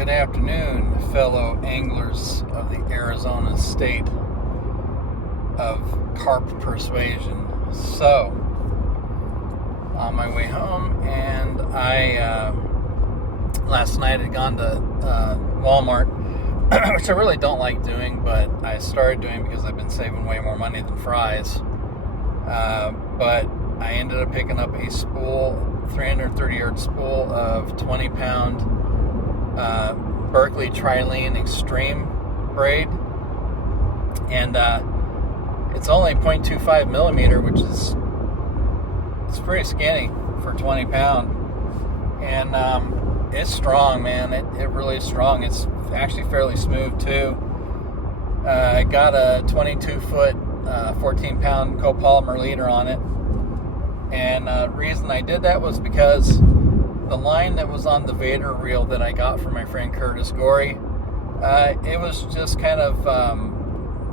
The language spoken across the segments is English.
Good afternoon, fellow anglers of the Arizona state of carp persuasion. So, on my way home, and I last night had gone to Walmart, which I really don't like doing, but I started doing because I've been saving way more money than fries. But I ended up picking up a spool, 330-yard spool of 20-pound Berkeley Trilene Extreme braid, and it's only 0.25 millimeter, which is it's pretty skinny for 20 pound, and it's strong, man. It really is strong. It's actually fairly smooth too. I got a 22-foot 14-pound copolymer leader on it, and the reason I did that was because the line that was on the Vader reel that I got from my friend Curtis Gorey, it was just kind of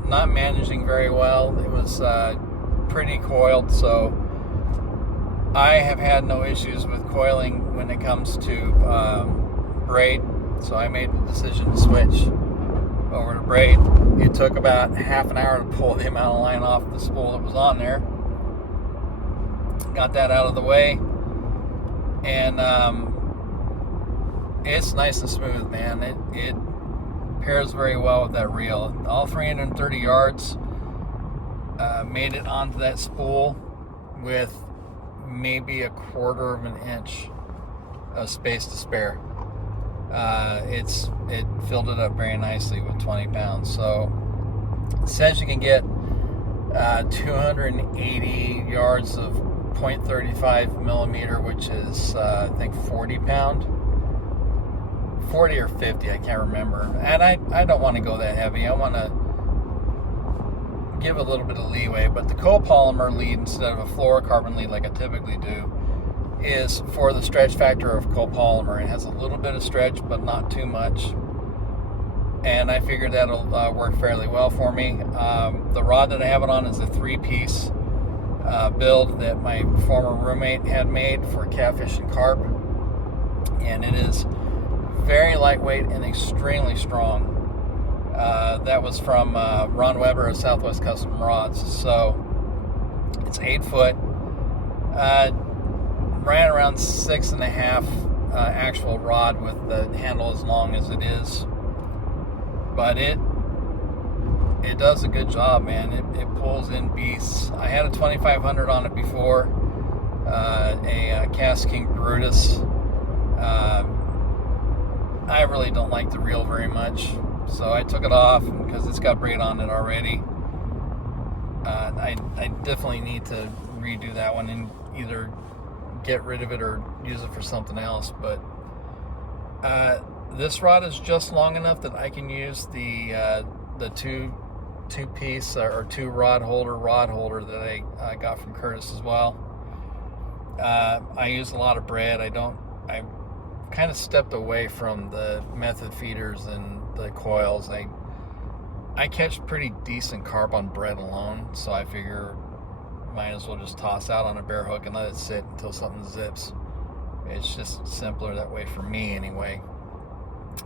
not managing very well. It was pretty coiled, so I have had no issues with coiling when it comes to braid, so I made the decision to switch over to braid. It took about half an hour to pull the amount of line off the spool that was on there. Got that out of the way, and it's nice and smooth, man. It pairs very well with that reel. All 330 yards made it onto that spool with maybe a quarter of an inch of space to spare. It filled it up very nicely with 20 pounds. So it says you can get 280 yards of 0.35 millimeter, which is I think 40 pound. 40 or 50, I can't remember. And I don't want to go that heavy. I want to give a little bit of leeway, but the copolymer lead instead of a fluorocarbon lead like I typically do is for the stretch factor of copolymer. It has a little bit of stretch, but not too much, and I figured that'll work fairly well for me. The rod that I have it on is a 3-piece build that my former roommate had made for catfish and carp, and it is very lightweight and extremely strong. That was from Ron Weber of Southwest Custom Rods. So it's 8 foot. Ran around 6.5 actual rod with the handle as long as it is. But it does a good job, man. It pulls in beasts. I had a 2500 on it before, a Cast King Brutus. I really don't like the reel very much, so I took it off because it's got braid on it already. I definitely need to redo that one and either get rid of it or use it for something else. But this rod is just long enough that I can use the two-piece or 2 rod holder that I got from Curtis as well. I use a lot of bread. I kind of stepped away from the method feeders and the coils. I catch pretty decent carp on bread alone, so I figure might as well just toss out on a bare hook and let it sit until something zips. It's just simpler that way for me anyway.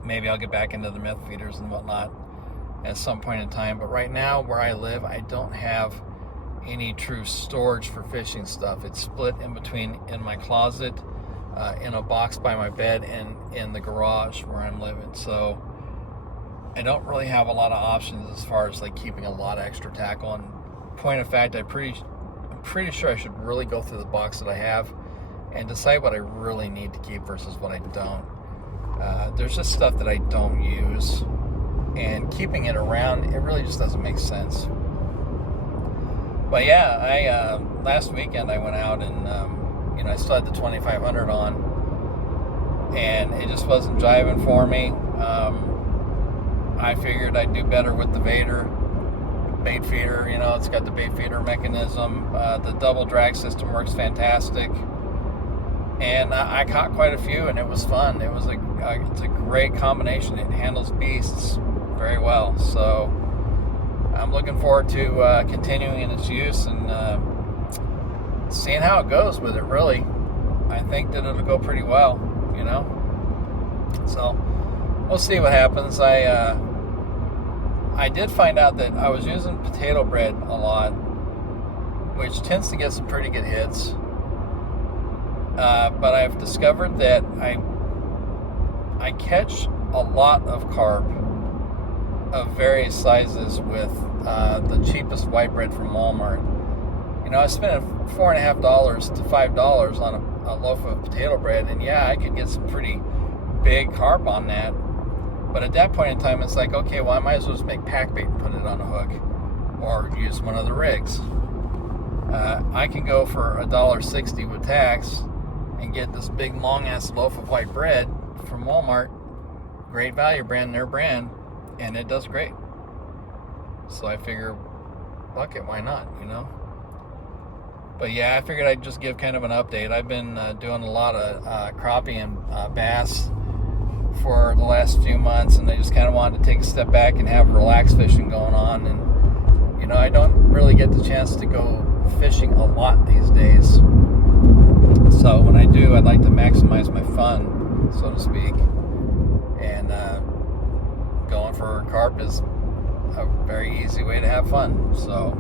Maybe I'll get back into the method feeders and whatnot at some point in time, but right now where I live, I don't have any true storage for fishing stuff. It's split in between in my closet, in a box by my bed, and in the garage where I'm living. So I don't really have a lot of options as far as like keeping a lot of extra tackle. And point of fact, I'm pretty sure I should really go through the box that I have and decide what I really need to keep versus what I don't. There's just stuff that I don't use, and keeping it around, it really just doesn't make sense. But yeah, I last weekend I went out and I still had the 2500 on, and it just wasn't jiving for me. I figured I'd do better with the Vader bait feeder. It's got the bait feeder mechanism. The double drag system works fantastic, and I caught quite a few, and it was fun. It's a great combination. It handles beasts very well. So I'm looking forward to continuing in its use and seeing how it goes with it, really. I think that it'll go pretty well, So we'll see what happens. I did find out that I was using potato bread a lot, which tends to get some pretty good hits. But I've discovered that I catch a lot of carp of various sizes with the cheapest white bread from Walmart. I spent $4.50 to $5 on a loaf of potato bread, and yeah, I could get some pretty big carp on that. But at that point in time, it's like, okay, well, I might as well just make pack bait and put it on a hook, or use one of the rigs. I can go for $1.60 with tax and get this big long ass loaf of white bread from Walmart, great value brand, their brand, and it does great. So I figure, fuck it, why not, But yeah, I figured I'd just give kind of an update. I've been doing a lot of crappie and bass for the last few months, and I just kind of wanted to take a step back and have relaxed fishing going on. And I don't really get the chance to go fishing a lot these days. So when I do, I'd like to maximize my fun, so to speak. And going for carp is a very easy way to have fun. So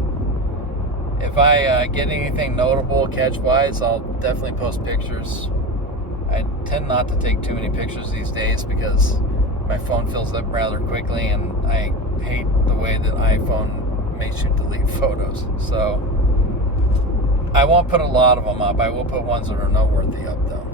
if I get anything notable catch-wise, I'll definitely post pictures. I tend not to take too many pictures these days because my phone fills up rather quickly, and I hate the way that iPhone makes you delete photos. So I won't put a lot of them up. I will put ones that are noteworthy up, though.